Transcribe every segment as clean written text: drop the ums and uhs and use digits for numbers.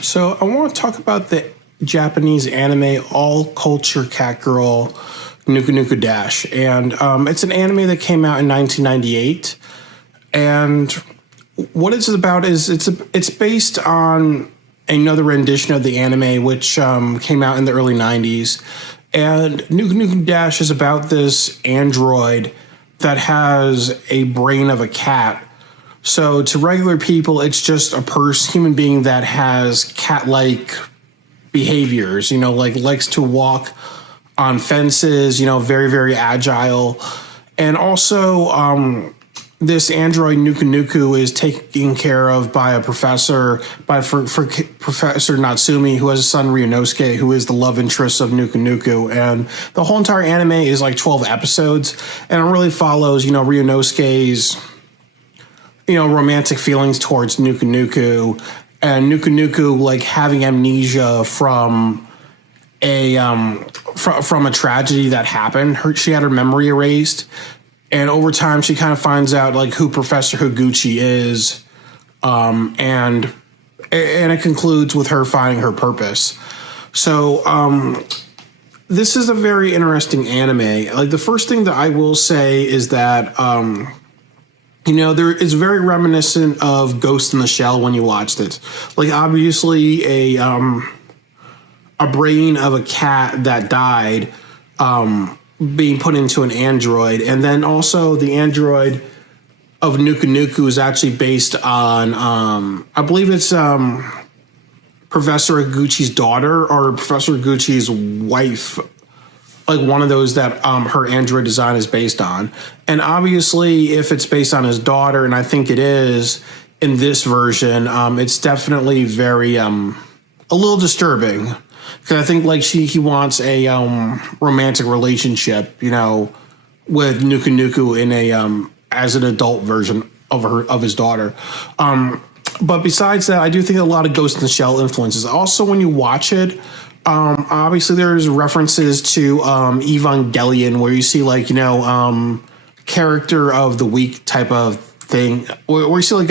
So I want to talk about the Japanese anime all culture cat girl NUKU Dash, and it's an anime that came out in 1998. And what it's about is it's based on another rendition of the anime which came out in the early 90s. And NUKU Dash is about this android that has a brain of a cat. So to regular people, it's just a human being that has cat-like behaviors, like likes to walk on fences, very, very agile. And also, this android NUKU is taken care of by a professor, Professor Natsumi, who has a son Ryunosuke, who is the love interest of NUKU. And the whole entire anime is like 12 episodes, and it really follows, Ryunosuke's romantic feelings towards NUKU, and NUKU like having amnesia from a tragedy that happened. She had her memory erased, and over time she kind of finds out like who Professor Higuchi is, and it concludes with her finding her purpose. So this is a very interesting anime. Like, the first thing that I will say is that there is very reminiscent of Ghost in the Shell when you watched it. Like, obviously a brain of a cat that died being put into an android. And then also the android of NUKU is actually based on, I believe it's Professor Higuchi's daughter or Professor Higuchi's wife. Like one of those that her android design is based on. And obviously, if it's based on his daughter, and I think it is in this version, it's definitely very a little disturbing, because I think like he wants a romantic relationship, with NUKU in a as an adult version of his daughter. But besides that, I do think a lot of Ghost in the Shell influences. Also, when you watch it, obviously there's references to Evangelion, where you see like character of the week type of thing, where you see like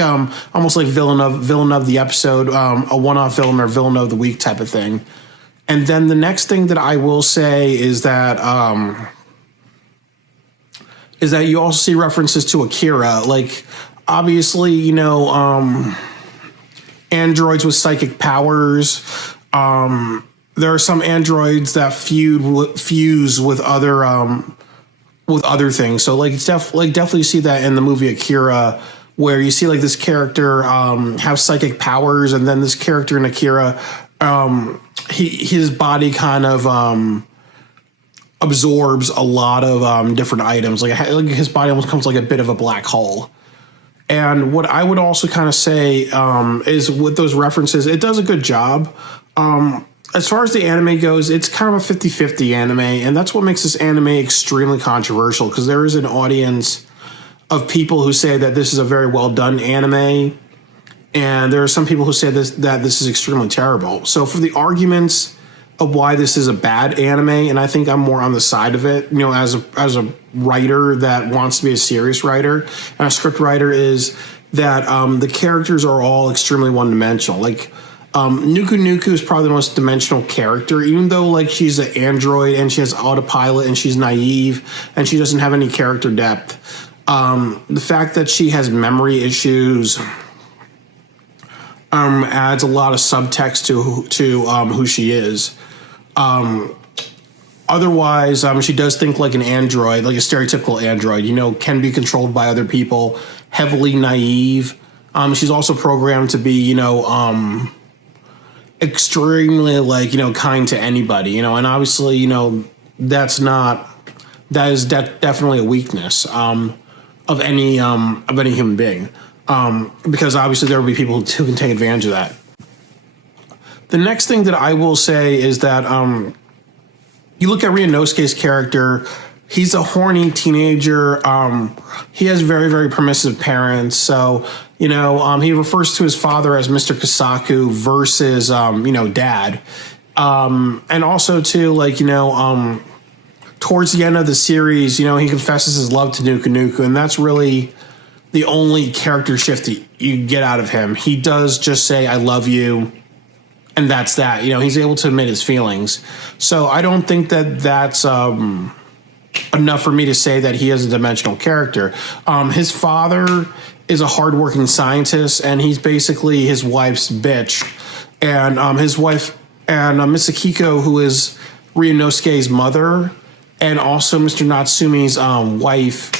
almost like villain of the episode, a one-off villain or villain of the week type of thing. And then the next thing that I will say is that you also see references to Akira. Like, obviously, androids with psychic powers. There are some androids that fuse with other things. So like definitely see that in the movie Akira, where you see like this character have psychic powers, and then this character in Akira, his body kind of absorbs a lot of different items. Like his body almost becomes like a bit of a black hole. And what I would also kind of say is with those references, it does a good job. As far as the anime goes, it's kind of a 50-50 anime, and that's what makes this anime extremely controversial, because there is an audience of people who say that this is a very well done anime, and there are some people who say that this is extremely terrible. So for the arguments of why this is a bad anime, and I think I'm more on the side of it, as a writer that wants to be a serious writer and a script writer, is that the characters are all extremely one-dimensional. Like, NUKU is probably the most dimensional character, even though like she's an android and she has autopilot and she's naive and she doesn't have any character depth. The fact that she has memory issues adds a lot of subtext to who she is. Otherwise, she does think like an android, like a stereotypical android, can be controlled by other people, heavily naive. She's also programmed to be, extremely like, kind to anybody, and obviously, that is definitely a weakness of any human being, because obviously there will be people who can take advantage of that. The next thing that I will say is that you look at Ryunosuke's character. He's a horny teenager. He has very, very permissive parents. So, he refers to his father as Mr. Kasaku versus, dad. And also, too, like, towards the end of the series, he confesses his love to NUKU, and that's really the only character shift that you get out of him. He does just say, "I love you," and that's that. You know, he's able to admit his feelings. So I don't think that that's enough for me to say that he is a dimensional character. His father is a hardworking scientist, and he's basically his wife's bitch. And his wife and Misakiko, who is Ryunosuke's mother, and also Mr. Natsume's wife.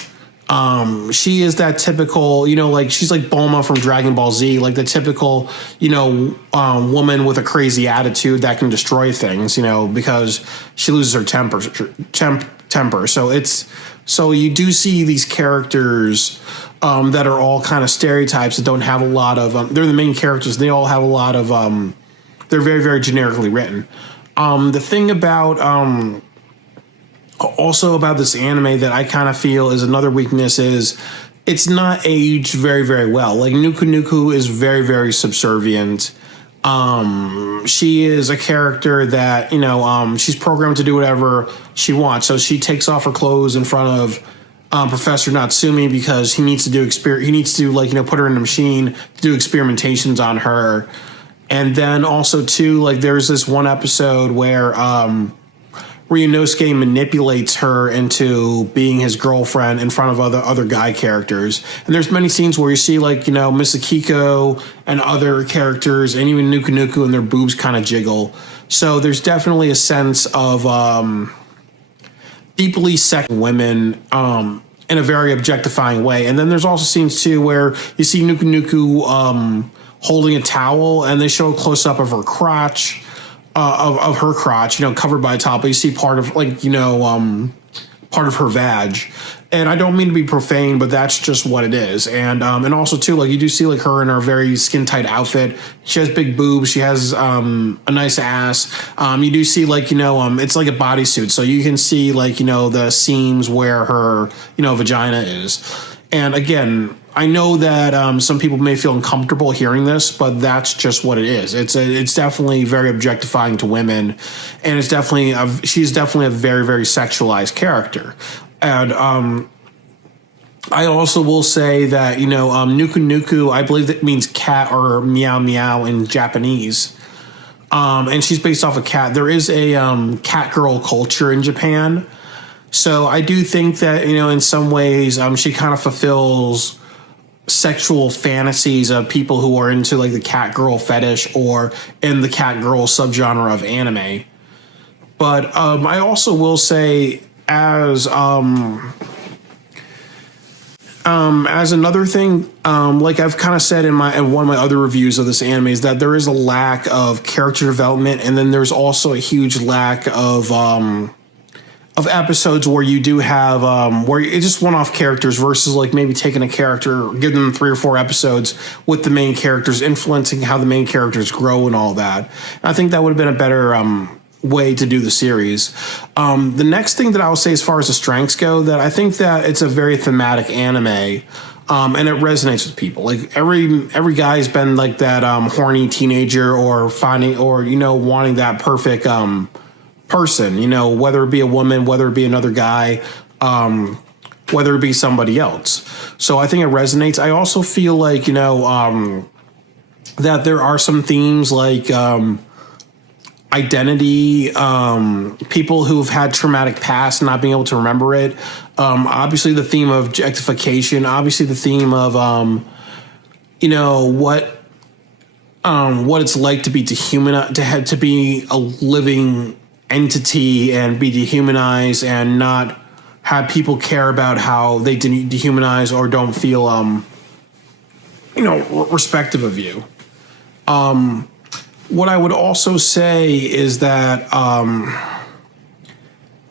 She is that typical, you know, like she's like Bulma from Dragon Ball Z, like the typical, you know, woman with a crazy attitude that can destroy things, you know, because she loses her temper. So you do see these characters that are all kind of stereotypes that don't have a lot of. They're the main characters. They all have a lot of. They're very, very generically written. The thing about also about this anime that I kind of feel is another weakness is it's not aged very, very well. Like NUKU is very, very subservient. She is a character that, you know, she's programmed to do whatever she wants. So she takes off her clothes in front of Professor Natsume because he needs to do like, you know, put her in the machine to do experimentations on her. And then also too, like there's this one episode where Ryunosuke manipulates her into being his girlfriend in front of other guy characters. And there's many scenes where you see, like, you know, Misakiko and other characters and even NUKU and their boobs kind of jiggle. So there's definitely a sense of deeply sexual women in a very objectifying way. And then there's also scenes too where you see NUKU holding a towel and they show a close up of her crotch. Of her crotch, you know, covered by a top, but you see part of, like, you know, part of her vag. And I don't mean to be profane, but that's just what it is. And also too, like, you do see like her in her very skin tight outfit. She has big boobs. She has a nice ass. You do see, like, you know, it's like a bodysuit, so you can see, like, you know, the seams where her, you know, vagina is. And again, I know that some people may feel uncomfortable hearing this, but that's just what it is. It's definitely very objectifying to women, and she's definitely a very, very sexualized character. And I also will say that, you know, NUKU, I believe that means cat or meow meow in Japanese. And she's based off a cat. There is a cat girl culture in Japan. So I do think that, you know, in some ways she kind of fulfills sexual fantasies of people who are into like the cat girl fetish or in the cat girl subgenre of anime. But I also will say as another thing, like I've kind of said in one of my other reviews of this anime, is that there is a lack of character development, and then there's also a huge lack of episodes where you do have where it's just one-off characters versus like maybe taking a character, giving them 3 or 4 episodes with the main characters, influencing how the main characters grow and all that. And I think that would have been a better way to do the series. The next thing that I will say as far as the strengths go, that I think that it's a very thematic anime, and it resonates with people. Like every guy's been like that horny teenager or finding or, you know, wanting that perfect person, you know, whether it be a woman, whether it be another guy, whether it be somebody else. So I think it resonates. I also feel like, you know, that there are some themes like identity, people who've had traumatic past not being able to remember it. Obviously the theme of objectification, obviously the theme of, you know, what it's like to be to be a living entity and be dehumanized and not have people care about how they dehumanize or don't feel, you know, respective of you. What I would also say is that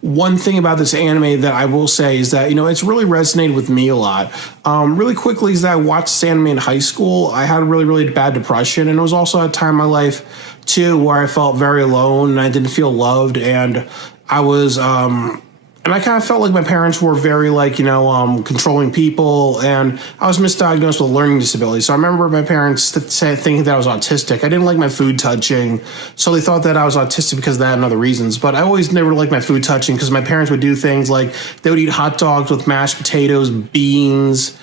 one thing about this anime that I will say is that, you know, it's really resonated with me a lot. Really quickly is that I watched this anime in high school. I had a really, really bad depression, and it was also a time in my life too where I felt very alone and I didn't feel loved, and I was and I kind of felt like my parents were very, like, you know, controlling people, and I was misdiagnosed with a learning disability. So I remember my parents thinking that I was autistic. I didn't like my food touching, so they thought that I was autistic because of that and other reasons. But I always never liked my food touching because my parents would do things like they would eat hot dogs with mashed potatoes, beans,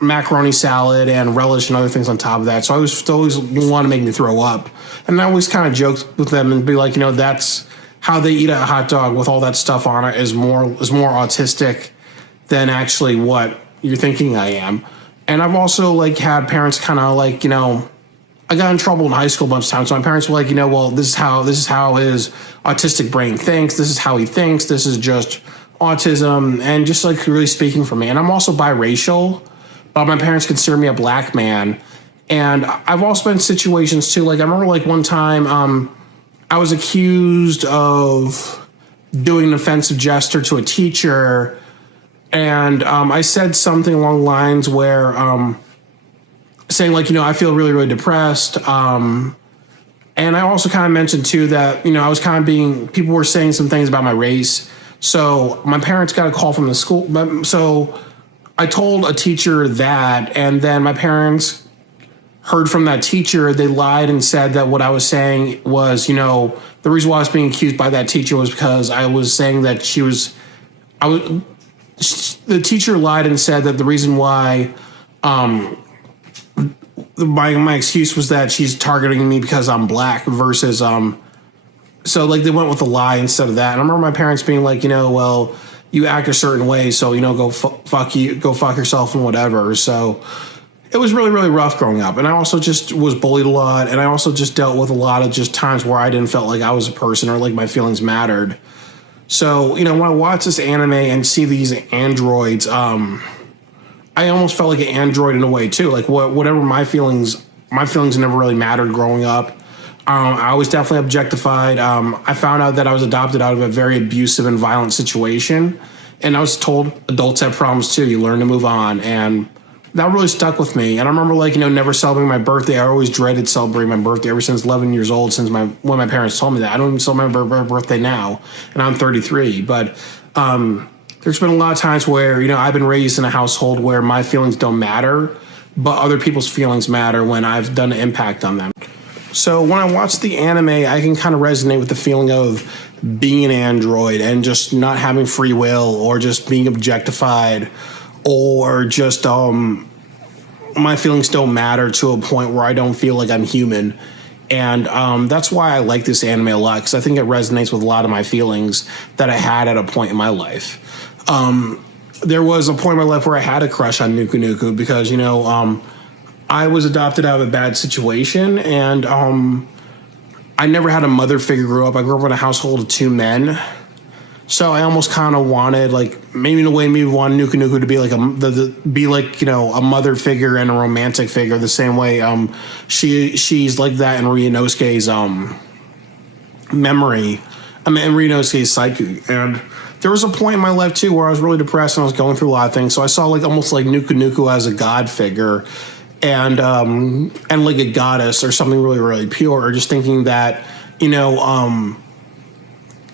macaroni salad and relish and other things on top of that. So I always want to make me throw up. And I always kind of joked with them and be like, that's how they eat a hot dog with all that stuff on it is more autistic than actually what you're thinking I am. And I've also like had parents kind of like, I got in trouble in high school a bunch of times. So my parents were like, well, this is how his autistic brain thinks. This is how he thinks. This is just autism, and just like really speaking for me. And I'm also biracial, but my parents consider me a black man. And I've also been in situations too. Like I remember like one time, I was accused of doing an offensive gesture to a teacher, and I said something along the lines where saying like, I feel really, really depressed. And I also kind of mentioned too that, I was kind of people were saying some things about my race. So my parents got a call from the school. So I told a teacher that, and then my parents heard from that teacher. They lied and said that what I was saying was, the reason why I was being accused by that teacher was because I was saying that the teacher lied and said that the reason why, my excuse was that she's targeting me because I'm black versus, so like they went with a lie instead of that. And I remember my parents being like, well, you act a certain way, so, go fuck yourself and whatever. So it was really, really rough growing up. And I also just was bullied a lot. And I also just dealt with a lot of just times where I didn't feel like I was a person or like my feelings mattered. So, when I watch this anime and see these androids, I almost felt like an android in a way too. Like whatever my feelings never really mattered growing up. I was definitely objectified. I found out that I was adopted out of a very abusive and violent situation. And I was told adults have problems too. You learn to move on. And that really stuck with me. And I remember never celebrating my birthday. I always dreaded celebrating my birthday ever since 11 years old, when my parents told me that. I don't even celebrate my birthday now. And I'm 33. But there's been a lot of times where, I've been raised in a household where my feelings don't matter, but other people's feelings matter when I've done an impact on them. So when I watch the anime, I can kind of resonate with the feeling of being an android and just not having free will, or just being objectified, or just my feelings don't matter to a point where I don't feel like I'm human. And that's why I like this anime a lot, because I think it resonates with a lot of my feelings that I had at a point in my life. There was a point in my life where I had a crush on NUKU because, I was adopted out of a bad situation, and I never had a mother figure grow up. I grew up in a household of two men. So I almost kind of wanted, maybe in a way, wanted NUKU to be a mother figure and a romantic figure, the same way she's like that in Ryunosuke's memory. In Ryunosuke's psyche. And there was a point in my life too where I was really depressed and I was going through a lot of things. So I saw almost like NUKU as a god figure, and like a goddess or something really, really pure, or just thinking that,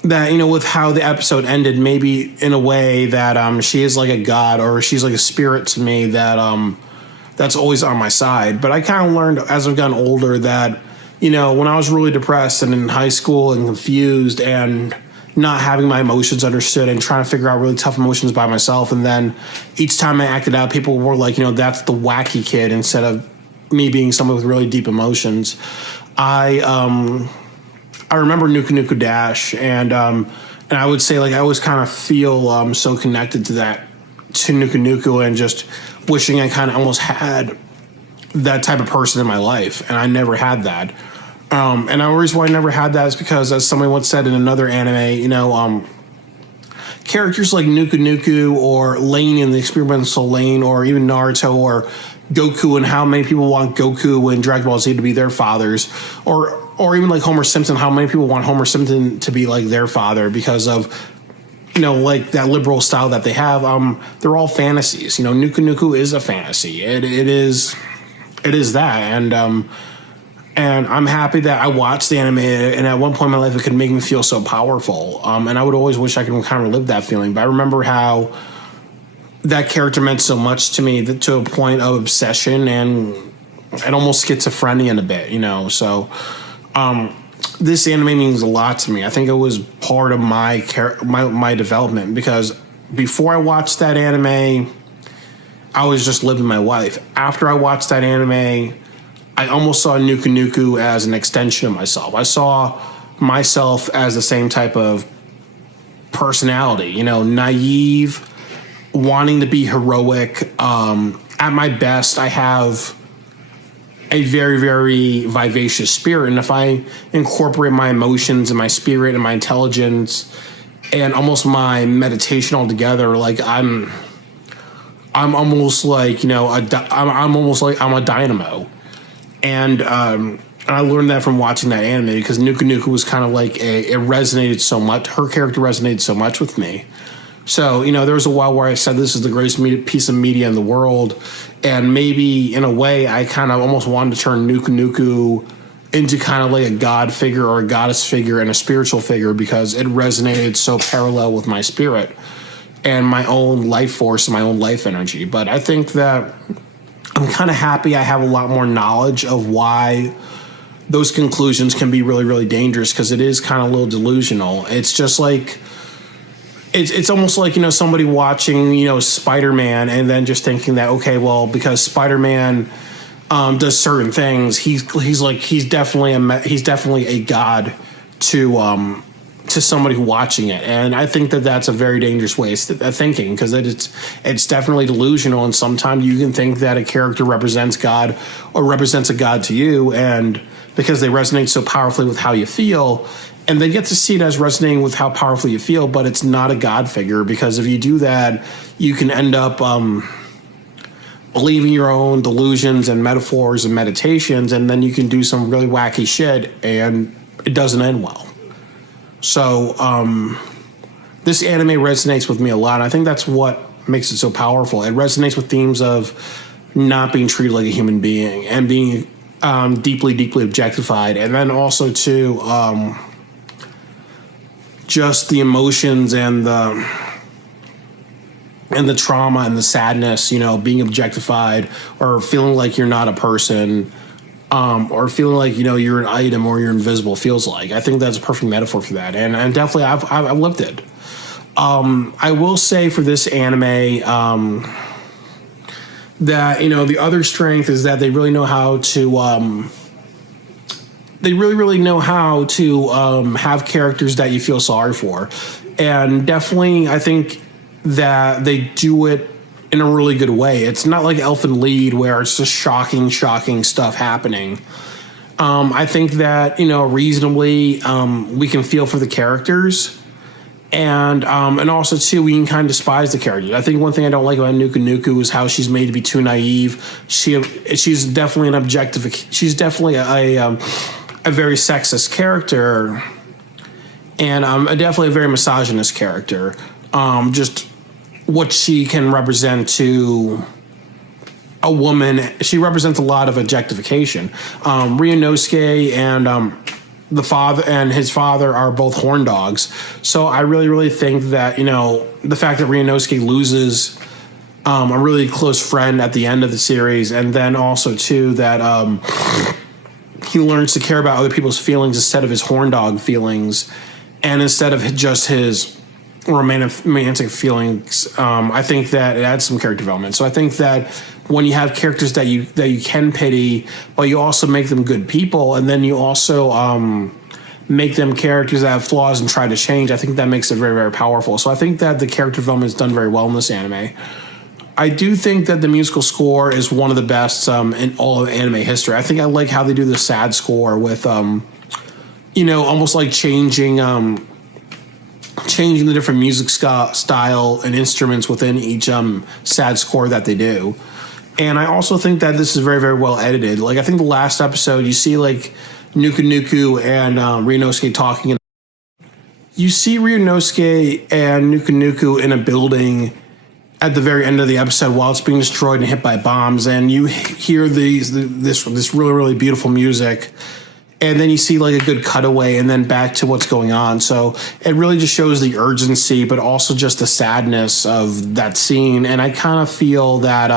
with how the episode ended, maybe in a way that she is like a god, or she's like a spirit to me that that's always on my side. But I kind of learned as I've gotten older that, when I was really depressed and in high school and confused and not having my emotions understood and trying to figure out really tough emotions by myself, and then each time I acted out, people were like, that's the wacky kid, instead of me being someone with really deep emotions. I remember NUKU Dash, and I would say I always kind of feel so connected to NUKU, and just wishing I kind of almost had that type of person in my life, and I never had that. And the reason why I never had that is because, as somebody once said in another anime, characters like NUKU or Lane in the Experimental Lane, or even Naruto or Goku, and how many people want Goku and Dragon Ball Z to be their fathers, or even like Homer Simpson, how many people want Homer Simpson to be like their father because of, that liberal style that they have. They're all fantasies. NUKU is a fantasy. It is that. And I'm happy that I watched the anime, and at one point in my life it could make me feel so powerful. And I would always wish I could kind of relive that feeling. But I remember how that character meant so much to me, to a point of obsession and almost schizophrenia in a bit, So this anime means a lot to me. I think it was part of my development, because before I watched that anime, I was just living my life. After I watched that anime, I almost saw NUKU NUKU as an extension of myself. I saw myself as the same type of personality, you know, naive, wanting to be heroic. At my best, I have a very, very vivacious spirit. And if I incorporate my emotions and my spirit and my intelligence and almost my meditation all together, like I'm almost like, you know, I'm almost like I'm a dynamo. And I learned that from watching that anime, because NUKU NUKU was kind of like it resonated so much. Her character resonated so much with me. So, you know, there was a while where I said this is the greatest piece of media in the world. And maybe in a way, I kind of almost wanted to turn NUKU NUKU into kind of like a god figure or a goddess figure and a spiritual figure, because it resonated so parallel with my spirit and my own life force and my own life energy. But I think that I'm kind of happy I have a lot more knowledge of why those conclusions can be really, really dangerous, because it is kind of a little delusional. It's just like, it's almost like, you know, somebody watching, you know, Spider-Man and then just thinking that, okay, well, because Spider-Man does certain things, he's definitely a god to somebody watching it. And I think that that's a very dangerous way of thinking, because it's definitely delusional. And sometimes you can think that a character represents God or represents a god to you, and because they resonate so powerfully with how you feel, and they get to see it as resonating with how powerfully you feel, but it's not a god figure, because if you do that, you can end up believing your own delusions and metaphors and meditations, and then you can do some really wacky shit and it doesn't end well. So this anime resonates with me a lot. I think that's what makes it so powerful. It resonates with themes of not being treated like a human being and being deeply, deeply objectified. And then also too, just the emotions and the trauma and the sadness, you know, being objectified or feeling like you're not a person, or feeling like, you know, you're an item or you're invisible feels like. I think that's a perfect metaphor for that. And definitely I've lived it. I will say for this anime, that, you know, the other strength is that they really know how to, they really know how to have characters that you feel sorry for. And definitely, I think that they do it in a really good way. It's not like Elfen Lied, where it's just shocking stuff happening. I think that, you know, reasonably, we can feel for the characters. And also too, we can kind of despise the characters. I think one thing I don't like about NUKU NUKU is how she's made to be too naive. She's definitely an objective. She's definitely a very sexist character, and definitely a very misogynist character. Just what she can represent to a woman, she represents a lot of objectification. Ryunosuke and the father and his father are both horn dogs. So I really think that, you know, the fact that Ryunosuke loses a really close friend at the end of the series, and then also too that he learns to care about other people's feelings instead of his horn dog feelings, and instead of just his romantic feelings. I think that it adds some character development. So I think that when you have characters that you can pity, but you also make them good people, and then you also make them characters that have flaws and try to change, I think that makes it very, very powerful. So I think that the character development is done very well in this anime. I do think that the musical score is one of the best in all of anime history. I think I like how they do the sad score with, you know, almost like changing the different music style and instruments within each sad score that they do. And I also think that this is very, very well edited. Like, I think the last episode, you see like NUKU NUKU and Ryunosuke talking. You see Ryunosuke and NUKU NUKU in a building at the very end of the episode while it's being destroyed and hit by bombs, and you hear this really, really beautiful music. And then you see like a good cutaway and then back to what's going on. So it really just shows the urgency, but also just the sadness of that scene. And I kind of feel that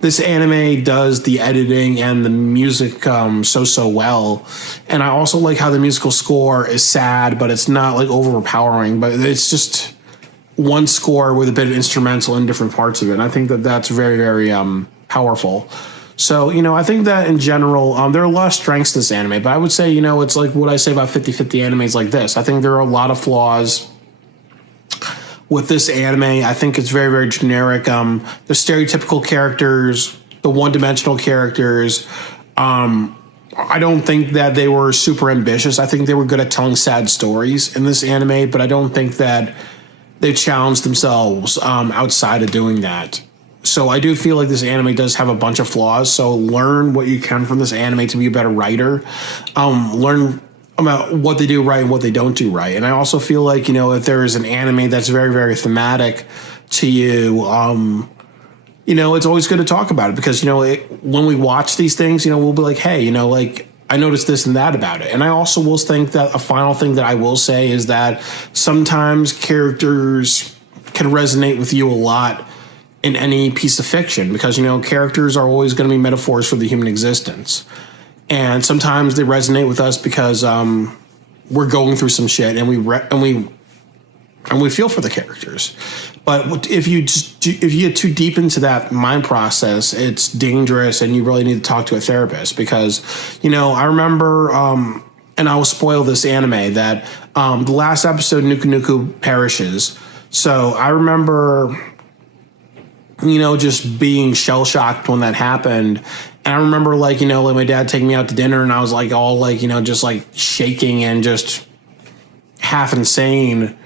this anime does the editing and the music so well. And I also like how the musical score is sad, but it's not like overpowering, but it's just one score with a bit of instrumental in different parts of it. And I think that that's very, very powerful. So, I think that in general, there are a lot of strengths to this anime, but I would say, it's like what I say about 50-50 animes like this. I think there are a lot of flaws with this anime. I think it's very, very generic. The stereotypical characters, the one-dimensional characters, I don't think that they were super ambitious. I think they were good at telling sad stories in this anime, but I don't think that they challenged themselves outside of doing that. So I do feel like this anime does have a bunch of flaws. So learn what you can from this anime to be a better writer. Learn about what they do right and what they don't do right. And I also feel like, if there is an anime that's very, very thematic to you, it's always good to talk about it because, when we watch these things, we'll be like, hey, like I noticed this and that about it. And I also will think that a final thing that I will say is that sometimes characters can resonate with you a lot in any piece of fiction because, characters are always going to be metaphors for the human existence. And sometimes they resonate with us because we're going through some shit and we feel for the characters. But if you get too deep into that mind process, it's dangerous and you really need to talk to a therapist because, I remember, and I will spoil this anime, that the last episode, NUKU perishes. So I remember, just being shell-shocked when that happened. And I remember, like my dad taking me out to dinner and I was like all like, just like shaking and just half insane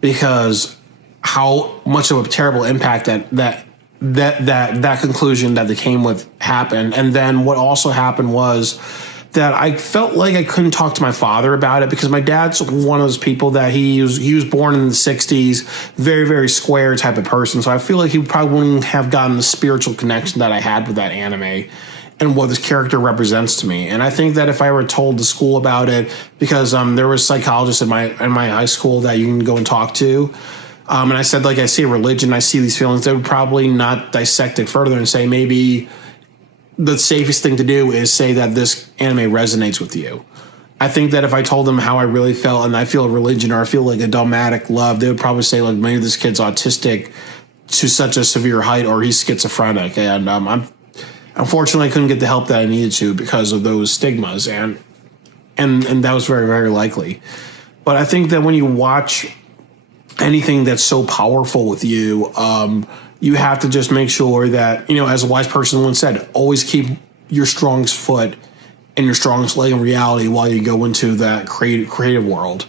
because how much of a terrible impact that conclusion that they came with happened. And then what also happened was that I felt like I couldn't talk to my father about it because my dad's one of those people that he was born in the 60s, very, very square type of person. So I feel like he probably wouldn't have gotten the spiritual connection that I had with that anime and what this character represents to me. And I think that if I were told to school about it, because there was psychologists in my high school that you can go and talk to, and I said, like, I see religion, I see these feelings, they would probably not dissect it further and say maybe the safest thing to do is say that this anime resonates with you. I think that if I told them how I really felt and I feel a religion or I feel like a dogmatic love, they would probably say, like, maybe this kid's autistic to such a severe height or he's schizophrenic. And unfortunately, I couldn't get the help that I needed to because of those stigmas. And that was very, very likely. But I think that when you watch anything that's so powerful with you, you have to just make sure that, as a wise person once said, always keep your strongest foot and your strongest leg in reality while you go into that creative world.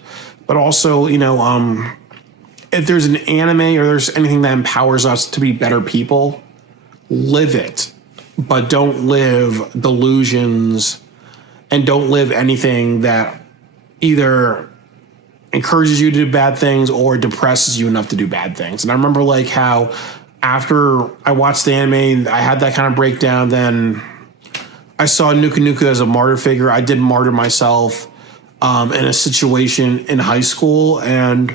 But also, if there's an anime or there's anything that empowers us to be better people, live it. But don't live delusions and don't live anything that either encourages you to do bad things or depresses you enough to do bad things. And I remember like how after I watched the anime, I had that kind of breakdown. Then I saw NUKU as a martyr figure. I did martyr myself in a situation in high school, and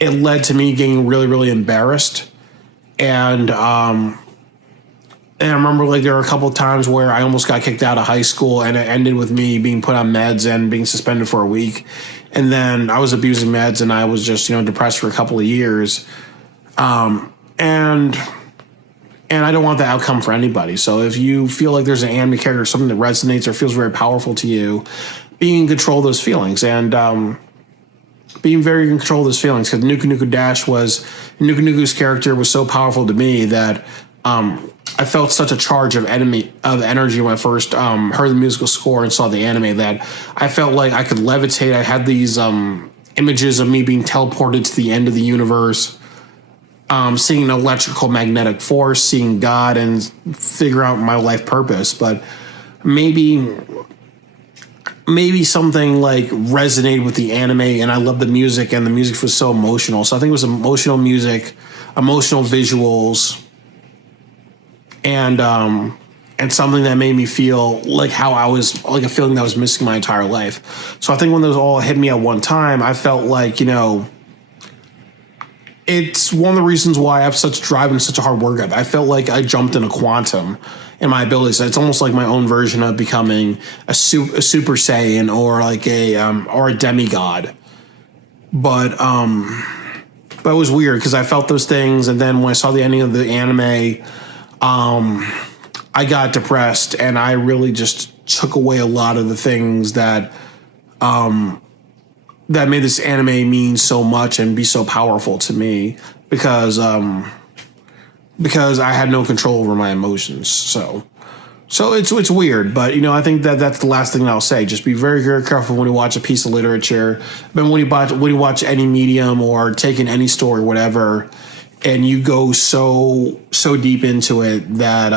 it led to me getting really, really embarrassed. And I remember like there were a couple of times where I almost got kicked out of high school, and it ended with me being put on meds and being suspended for a week. And then I was abusing meds, and I was just, depressed for a couple of years. And I don't want the outcome for anybody. So if you feel like there's an anime character, something that resonates or feels very powerful to you, being in control of those feelings and being very in control of those feelings. Because NUKU's character was so powerful to me that I felt such a charge of energy when I first heard the musical score and saw the anime that I felt like I could levitate. I had these images of me being teleported to the end of the universe, seeing an electrical magnetic force, seeing God, and figure out my life purpose. But maybe something like resonated with the anime, and I loved the music, and the music was so emotional. So I think it was emotional music, emotional visuals, and something that made me feel like how I was, like a feeling that I was missing my entire life. So I think when those all hit me at one time, I felt like, it's one of the reasons why I have such drive and such a hard work ethic. I felt like I jumped in a quantum in my abilities. It's almost like my own version of becoming a super Saiyan or like a demigod. But But it was weird because I felt those things, and then when I saw the ending of the anime, I got depressed, and I really just took away a lot of the things that that made this anime mean so much and be so powerful to me because I had no control over my emotions. So it's weird, but I think that that's the last thing I'll say. Just be very, very careful when you watch a piece of literature, but when you watch any medium or take in any story, whatever, and you go so deep into it that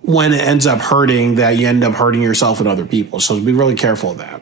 when it ends up hurting, that you end up hurting yourself and other people. So be really careful of that.